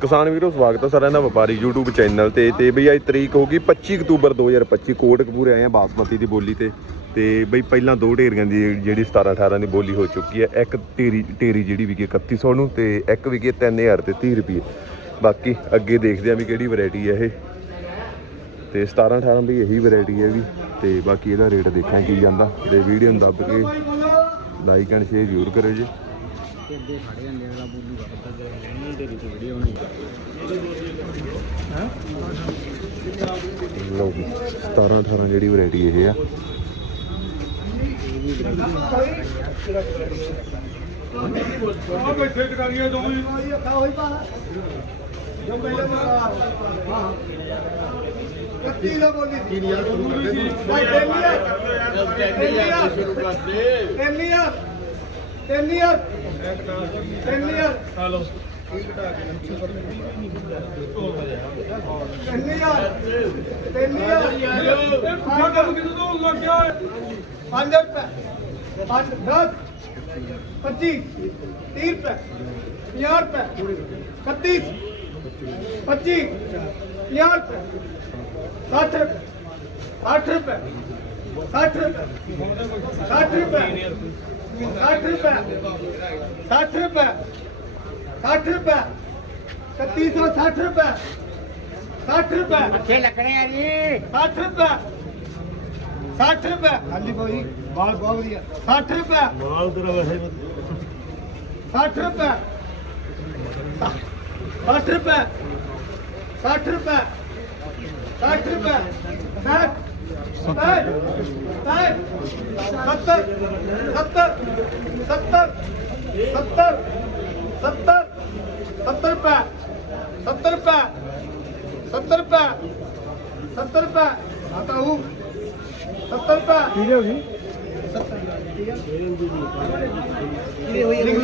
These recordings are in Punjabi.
ਕਿਸਾਨ ਵੀਰੋ, ਸਵਾਗਤ ਹੈ ਸਾਰਿਆਂ ਦਾ ਵਪਾਰੀ YouTube ਚੈਨਲ ਤੇ। ਤੇ ਬਈ ਅੱਜ ਤਰੀਕ ਹੋ ਗਈ 25 ਅਕਤੂਬਰ 2025 ਕੋਟਕਪੂਰੇ ਆਏ ਆ ਬਾਸਮਤੀ ਦੀ ਬੋਲੀ ਤੇ। ਤੇ ਬਈ ਪਹਿਲਾਂ ਦੋ ਢੇਰੀਆਂ ਦੀ ਜਿਹੜੀ 17 18 ਦੀ ਬੋਲੀ ਹੋ ਚੁੱਕੀ ਹੈ। ਇੱਕ ਢੇਰੀ ਢੇਰੀ ਜਿਹੜੀ ਵਿਕੀ 3100 ਨੂੰ ਤੇ ਇੱਕ ਵਿਕੀ 3000 ਤੇ 30 ਰੁਪਏ। ਬਾਕੀ ਅੱਗੇ ਦੇਖਦੇ ਆ ਵੀ ਕਿਹੜੀ ਵੈਰਾਈਟੀ ਹੈ ਇਹ। ਤੇ 17 18 ਵੀ ਇਹੀ ਵੈਰਾਈਟੀ ਹੈ ਵੀ। ਤੇ ਬਾਕੀ ਇਹਦਾ ਰੇਟ ਦੇਖਾਂ ਕੀ ਜਾਂਦਾ। ਤੇ ਵੀਡੀਓ ਨੂੰ ਦੱਬ ਕੇ ਲਾਈਕ ਐਂਡ ਸ਼ੇਅਰ ਜ਼ਰੂਰ ਕਰਿਓ ਜੀ। ਅੱਗੇ ਖੜੇ ਜਾਂਦੇ ਅਗਲਾ ਬੋਲੂ ਕਰਦਾ ਜਿਹੜੇ ਨਹੀਂ ਤੇਰੀ ਤੇ ਵੀਡੀਓ ਨਹੀਂ ਲਓ ਜੀ 17 18 ਜਿਹੜੀ ਵੈਰਾਈਟੀ ਇਹ ਆ। ਕੱਤੀ ਦਾ ਬੋਲੀ ਕੀ ਯਾਰ ਸ਼ੁਰੂ ਕਰ ਦੇ ਤੂੰ ਤਿੰਨ ਹਜ਼ਾਰ ਸ਼ੁਰੂ ਕਰ ਦੇ ਤਿੰਨ ਹਜ਼ਾਰ ਤਿੰਨ ਹਜ਼ਾਰ। ਤਿੰਨ ਹਜ਼ਾਰ। ਹਲੋ ਤਿੰਨ ਹਜ਼ਾਰ। ਤਿੰਨ ਹਜ਼ਾਰ। ਪੰਜ ਰੁਪਏ। ਪੰਜ, ਦਸ, ਪੱਚੀ, ਤੀਹ ਰੁਪਏ। ਪੰਜਾਹ ਰੁਪਏ। ਇਕੱਤੀ, ਪੱਚੀ, ਪੰਜਾਹ ਰੁਪਏ। ਸੱਠ ਰੁਪਏ। ਸੱਠ ਰੁਪਏ। ਸੱਠ ਰੁਪਏ। ਸੱਠ ਰੁਪਏ। ਸੱਠ ਰੁਪਏ ਸੱਠ ਰੁਪਏ ਸੱਠ ਰੁਪਏ ਇਕੱਤੀ ਸੌ ਸੱਠ ਰੁਪਏ ਸੱਠ ਰੁਪਏ ਅੱਛੇ ਲੱਗਣੇ ਆ ਜੀ ਸੱਠ ਰੁਪਏ ਸੱਠ ਰੁਪਏ ਹਾਂਜੀ ਭਾਈ ਬਾਲ ਬਹੁਤ ਵਧੀਆ ਸੱਠ ਰੁਪਏ ਮਾਲ ਤੇਰਾ ਵੈਸੇ ਹੀ ਸੱਠ ਰੁਪਏ ਸੱਠ ਰੁਪਏ ਸੱਠ ਰੁਪਏ ਸੱਠ ਰੁਪਏ ਸੱਠ ਸੱਠ ਸੱਠ ਸੱਤਰ ਸੱਤਰ ਸੱਤਰ ਸੱਤਰ ਸੱਤਰ ਸੱਤਰ ਰੁਪਏ ਸੱਤਰ ਰੁਪਏ ਸੱਤਰ ਰੁਪਏ ਸੱਤਰ ਰੁਪਏ ਆਤਾ ਹੂੰ ਸੱਤਰ ਰੁਪਏ ਕਿਹਦੇ ਹੋ ਗਈ ਕਿਹਦੇ ਹੋਈ ਲਿਖ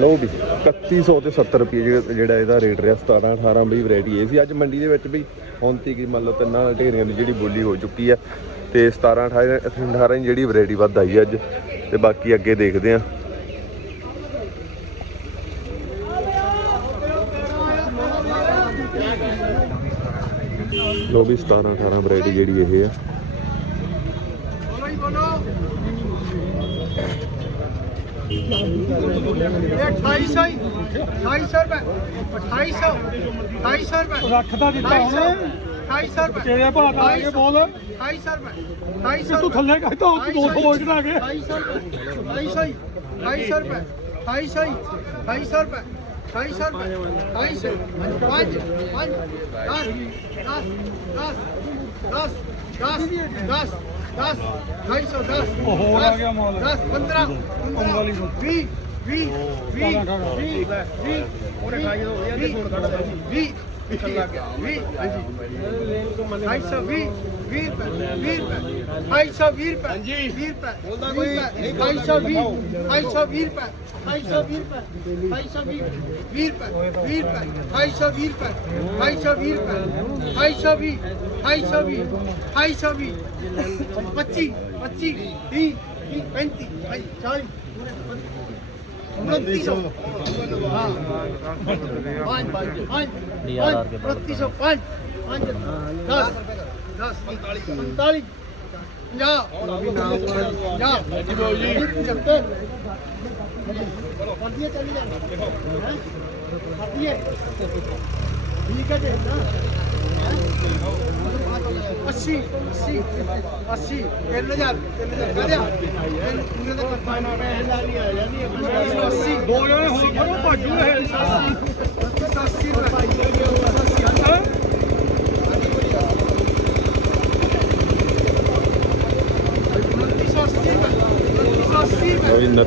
ਲਓ ਵੀ 3100 ਤੇ 70 ਰੁਪਏ ਜਿਹੜਾ ਜਿਹੜਾ ਇਹਦਾ ਰੇਟ ਰਿਹਾ 17 18 ਵੀ ਵੈਰਾਈਟੀ ਇਹ ਸੀ। ਅੱਜ ਮੰਡੀ ਦੇ ਵਿੱਚ ਵੀ ਹੁਣ ਕੀ ਮੰਨ ਲਓ ਤਿੰਨਾਂ ਢੇਰੀਆਂ ਦੀ ਜਿਹੜੀ ਬੋਲੀ ਹੋ ਚੁੱਕੀ ਆ। ਤੇ 17 18 18 ਦੀ ਜਿਹੜੀ ਵੈਰਾਈਟੀ ਵੱਧ ਆਈ ਆ ਅੱਜ। ਤੇ ਬਾਕੀ ਅੱਗੇ ਦੇਖਦੇ ਆ। ਲਓ ਵੀ 17 18 ਵੈਰਾਈਟੀ ਜਿਹੜੀ ਇਹ ਆ ਇਹ 2800 ਹੀ 2800 ਰੁਪਏ 2800 2800 ਰੁਪਏ ਰੱਖਦਾ ਦਿੱਤਾ ਉਹਨੇ 2800 ਰੁਪਏ ਤੇਰੇ ਭਾਅ ਦਾ ਆ ਕੇ ਬੋਲ 2800 ਰੁਪਏ 2800 ਤੂੰ ਥੱਲੇ ਕਹਿੰਦਾ ਉਹ 200 ਬੋਲ ਚੜਾ ਕੇ 2800 ਰੁਪਏ 2800 ਹੀ 2800 ਰੁਪਏ 2800 ਹੀ 2800 ਰੁਪਏ 2800 ਰੁਪਏ 2800 ਪੰਜ ਪੰਜ 10 10 10 10 10 10 250 10 ਉਹ ਹੋਰ ਆ ਗਿਆ ਮਾਲ। 10 15 ਉਂਗਲੀ ਨੂੰ। 20 20 20 ਕਾਲਾ ਕਾਲਾ। 20 20 ਉਹਨੇ ਖਾਈ ਦੋ ਇਹਦੇ ਫੋਨ ਕੱਢ 20 20 ਲੱਗ ਗਿਆ 20 ਹਾਂਜੀ 250 20 20 ਰੁਪਏ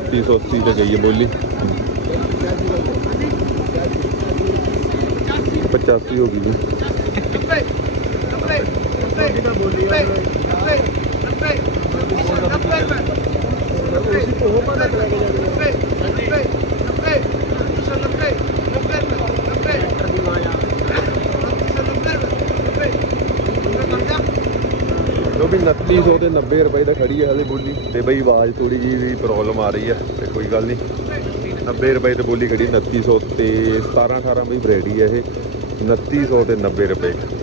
80 ਸੌ ਅੱਸੀ ਤੇ ਗਈ ਹੈ ਬੋਲੀ 85 ਹੋ ਗਈ ਜੀ ਵੀ 2900 ਤੇ 90 ਰੁਪਏ ਦਾ ਖੜੀ ਹੈ ਹਲੇ ਬੋਲੀ। ਤੇ ਬਈ ਆਵਾਜ਼ ਥੋੜੀ ਜੀ ਵੀ ਪ੍ਰੋਬਲਮ ਆ ਰਹੀ ਹੈ ਤੇ ਕੋਈ ਗੱਲ ਨਹੀਂ। 90 ਰੁਪਏ ਤੇ ਬੋਲੀ ਖੜੀ 2900 ਤੇ 17 18 ਬਈ ਵੈਰਾਈਟੀ ਹੈ ਇਹ। 2900 ਤੇ 90 ਰੁਪਏ।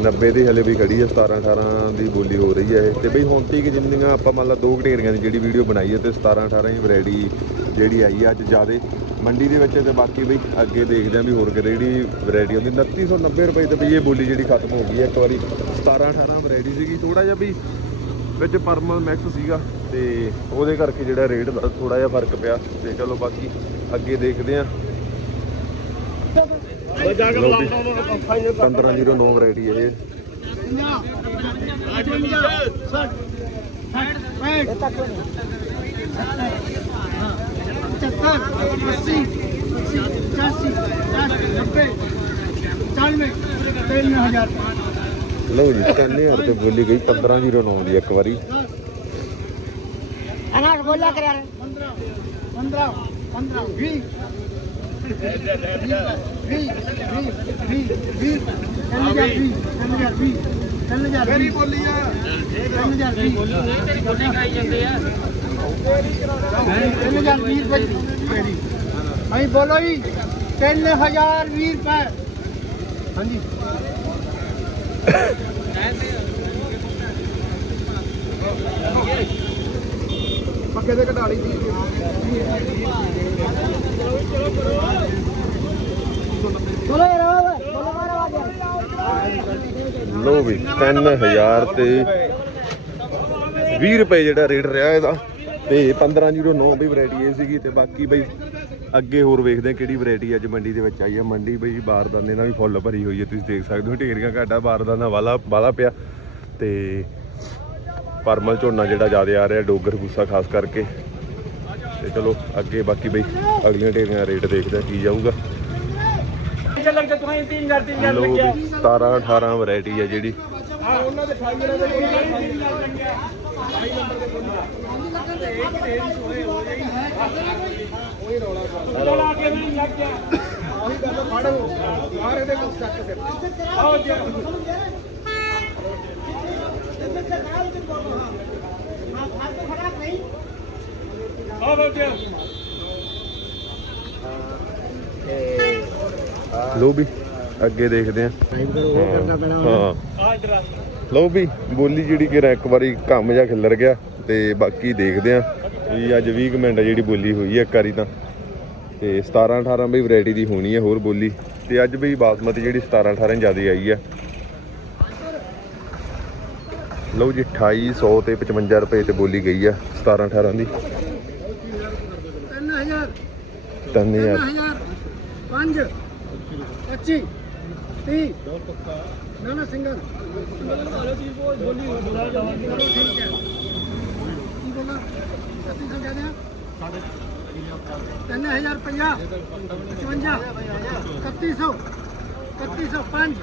90 ਦੀ ਹਲੇ ਵੀ ਖੜੀ ਹੈ 17 18 ਦੀ ਬੋਲੀ ਹੋ ਰਹੀ ਹੈ ਇਹ। ਤੇ ਬਈ ਹੁਣ ਤੀਕ ਜਿੰਨੀਆਂ ਆਪਾਂ ਮੰਨ ਲਾ ਦੋ ਘਟੇਰੀਆਂ ਦੀ ਜਿਹੜੀ ਵੀਡੀਓ ਬਣਾਈ ਹੈ ਤੇ 17 18 ਹੀ ਵੈਰਾਈਟੀ ਜਿਹੜੀ ਆਈ ਹੈ ਅੱਜ ਜ਼ਿਆਦੇ। ਮੰਡੀ ਦੇ ਵਿੱਚ ਤੇ ਬਾਕੀ ਬਈ ਅੱਗੇ ਦੇਖਦੇ ਆਂ ਵੀ ਹੋਰ ਕਿਤੇ ਜਿਹੜੀ ਵੈਰਾਈਟੀ ਹੁੰਦੀ। 2990 ਰੁਪਏ ਤੇ ਬਈ ਇਹ ਬੋਲੀ ਜਿਹੜੀ ਖਤਮ ਹੋ ਗਈ ਹੈ ਇੱਕ ਵਾਰੀ। 17 18 ਵੈਰਾਈਟੀ ਸੀਗੀ। ਥੋੜਾ ਜਿਹਾ ਵੀ ਵਿੱਚ ਪਰਮਲ ਮੈਕਸ ਸੀਗਾ ਤੇ ਉਹਦੇ ਕਰਕੇ ਜਿਹੜਾ ਰੇਟ ਦਾ ਥੋੜਾ ਜਿਹਾ ਫ਼ਰਕ ਪਿਆ। ਤੇ ਚਲੋ ਬਾਕੀ ਅੱਗੇ ਦੇਖਦੇ ਆਂ। ਲਓ ਵੀ 1509 ਵੈਰਾਈਟੀ ਹੈ ਇਹ ਲਓ ਜੀ ਤੇ ਬੋਲੀ ਗਈ 1509 ਦੀ ਇੱਕ ਵਾਰੀ। ਅਨਾਰ ਬੋਲਾ ਕਰ ਯਾਰ। 15 15 15 20 20 ਮੇਰੀ ਤਿੰਨ ਹਜ਼ਾਰ ਵੀਹ ਬੋਲੋ ਜੀ ਤਿੰਨ ਹਜ਼ਾਰ ਵੀਹ ਰੁਪਏ ਹਾਂਜੀ ਪੱਕੇ ਦੇ ਘਟਾ ਲਈ ਚਲੋ ਕਰੋ ਲੋ ਲਓ ਵੀ 3000 ਤੇ 20 ਰੁਪਏ ਜਿਹੜਾ ਰੇਟ ਰਿਹਾ ਇਹਦਾ। ਤੇ 1509 ਵੀ ਵੈਰਾਈਟੀ ਇਹ ਸੀਗੀ ਤੇ ਬਾਕੀ ਬਈ ਅੱਗੇ ਹੋਰ ਵੇਖਦੇ ਆ ਕਿਹੜੀ ਵੈਰਾਈਟੀ ਅੱਜ ਮੰਡੀ ਦੇ ਵਿੱਚ ਆਈ ਹੈ ਮੰਡੀ ਬਈ ਬਾਰਦਾਨੇ ਨਾਲ ਵੀ ਫੁੱਲ ਭਰੀ ਹੋਈ ਹੈ ਤੁਸੀਂ ਦੇਖ ਸਕਦੇ ਹੋ ਢੇਰੀਆਂ ਘਾਟਾ, ਬਾਰਦਾਨਾ ਵਾਲਾ ਵਾਲਾ ਪਿਆ। ਤੇ ਪਰਮਲ ਝੋਨਾ ਜਿਹੜਾ ਜ਼ਿਆਦਾ ਆ ਰਿਹਾ, ਡੋਗਰ ਗੁੱਸਾ ਖਾਸ ਕਰਕੇ। ਤੇ ਚਲੋ ਅੱਗੇ ਬਾਕੀ ਬਈ ਅਗਲੀਆਂ ਢੇਰੀਆਂ ਦਾ ਰੇਟ ਦੇਖਦੇ ਆ ਕੀ ਜਾਊਗਾ। ਤੇ ਤੁਸੀਂ 3000 3000 ਲੋ ਲੱਗਿਆ। ਵੀ 17 18 ਵੈਰਾਈਟੀ ਹੈ ਜਿਹੜੀ। ਆ ਉਹਨਾਂ ਦੇ 28 ਜਣਾ ਦੇ ਚਲਾ ਕੇ ਨਹੀਂ ਲੱਗ ਗਿਆ। ਉਹੀ ਗੱਲ ਫੜ ਸਾਰੇ ਦੇ ਕੋਲ ਚੱਕ ਦੇ ਆਓ ਜੀ। ਆਓ ਬੱਚੇ ਲੋ ਵੀ, ਅੱਗੇ ਦੇਖਦੇ ਆ ਹਾਂ। ਆ ਵੀ, ਬੋਲੀ ਜਿਹੜੀ ਕਿ ਇੱਕ ਵਾਰੀ ਕੰਮ ਜਾਂ ਖਿੱਲਰ ਗਿਆ ਤੇ ਬਾਕੀ ਦੇਖਦੇ ਆ ਵੀ ਅੱਜ 20 ਮਿੰਟ ਆ ਜਿਹੜੀ ਬੋਲੀ ਹੋਈ ਹੈ ਇੱਕ ਵਾਰੀ ਤਾਂ। ਤੇ 17 18 ਬਈ ਵੈਰਾਈਟੀ ਦੀ ਹੋਣੀ ਹੈ ਹੋਰ ਬੋਲੀ। ਤੇ ਅੱਜ ਬਈ ਬਾਸਮਤੀ ਜਿਹੜੀ 17 18 ਜ਼ਿਆਦਾ ਆਈ ਹੈ ਲਓ ਜੀ 2800 ਤੇ 55 ਰੁਪਏ ਤੇ ਬੋਲੀ ਗਈ ਆ 17 18 ਦੀ। 3000 3000 3000 5 25 30 ਨਾ ਨਾ, ਸਿੰਗਲ। ਬੋਲੀ ਠੀਕ ਹੈ ਕੀ ਬੋਲਾ ਕਿੰਨੀ ਸੰਖਿਆ ਦੇ ਤਿੰਨ ਹਜ਼ਾਰ ਪੰਜਾਹ, ਪਚਵੰਜਾ, ਇਕੱਤੀ ਸੌ ਇਕੱਤੀ ਸੌ ਪੰਜ,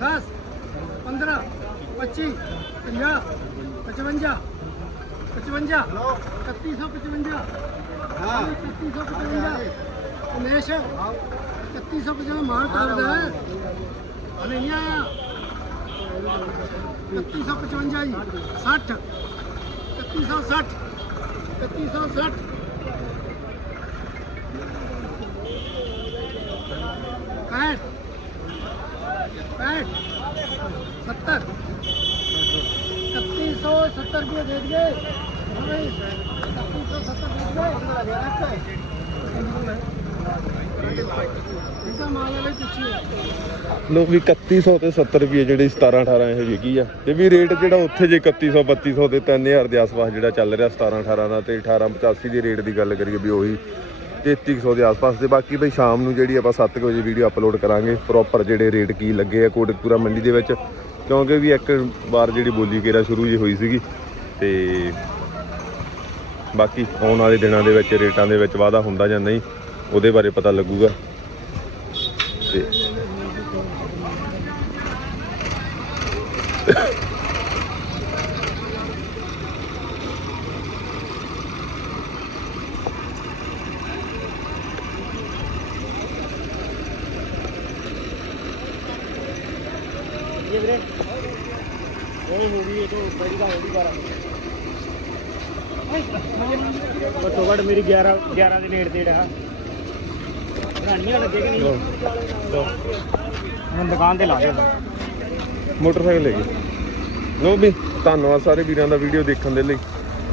ਦਸ, ਪੰਦਰਾਂ, ਪੱਚੀ, ਪੰਜਾਹ, ਪਚਵੰਜਾ ਪਚਵੰਜਾ, ਇਕੱਤੀ ਸੌ ਪਚਵੰਜਾ ਹਾਂ ਇਕੱਤੀ ਸੌ ਪਚਵੰਜਾ, ਉਮੇਸ਼ 3150 ਮਾਰ ਕਰਦਾ ਹਲੇ ਨਹੀਂ ਆਇਆ 3155 ਜੀ। 60 3160 3160 ਪੈਂਟ ਪੈਂਟ 70 3170 ਰੁਪਏ ਦੇ ਦਈਏ। ਹਾਂ 3170 ਦੇ ਦਈਏ। ਲੋ ਵੀ 3100 ਤੇ 70 ਰੁਪਏ ਜਿਹੜੇ 17 18 ਇਹ ਵਿਕੀ ਆ। ਤੇ ਵੀ ਰੇਟ ਜਿਹੜਾ ਉੱਥੇ ਜੇ 3100 3200 ਤੇ 3000 ਦੇ ਆਸ-ਪਾਸ ਜਿਹੜਾ ਚੱਲ ਰਿਹਾ 17 18 ਦਾ ਤੇ 1885 ਦੇ ਰੇਟ ਦੀ ਗੱਲ ਕਰੀਏ ਵੀ ਉਹੀ 3300 ਦੇ ਆਸ-ਪਾਸ ਤੇ ਬਾਕੀ ਬਈ ਸ਼ਾਮ ਨੂੰ ਜਿਹੜੀ ਆਪਾਂ 7 ਵਜੇ ਵੀਡੀਓ ਅਪਲੋਡ ਕਰਾਂਗੇ ਪ੍ਰੋਪਰ ਜਿਹੜੇ ਰੇਟ ਕੀ ਲੱਗੇ ਆ ਕੋਟਕਪੂਰਾ ਮੰਡੀ ਦੇ ਵਿੱਚ। ਕਿਉਂਕਿ ਵੀ ਇੱਕ ਵਾਰ ਜਿਹੜੀ ਬੋਲੀ ਕੇਰਾ ਸ਼ੁਰੂ ਜੀ ਹੋਈ ਸੀਗੀ ਤੇ ਬਾਕੀ ਆਉਣ ਵਾਲੇ ਦਿਨਾਂ ਦੇ ਵਿੱਚ, ਰੇਟਾਂ ਦੇ ਵਿੱਚ ਵਾਧਾ ਹੁੰਦਾ ਜਾਂ ਨਹੀਂ ਉਹਦੇ ਬਾਰੇ ਪਤਾ ਲੱਗੂਗਾ। ਤੇ ਘੱਟੋ ਘੱਟ ਮੇਰੀ 11 11 ਦੇ ਨੇੜੇ ਤੇੜਾ ਬਣਾਣੀਆਂ ਲੱਗੇ ਕਿ ਨਹੀਂ? ਹੁਣ ਦੁਕਾਨ ਤੇ ਲਾ ਦੇ ਮੋਟਰਸਾਈਕਲ ਲੈ ਗਏ ਲੋ ਵੀ ਧੰਨਵਾਦ ਸਾਰੇ ਵੀਰਾਂ ਦਾ ਵੀਡੀਓ ਦੇਖਣ ਦੇ ਲਈ।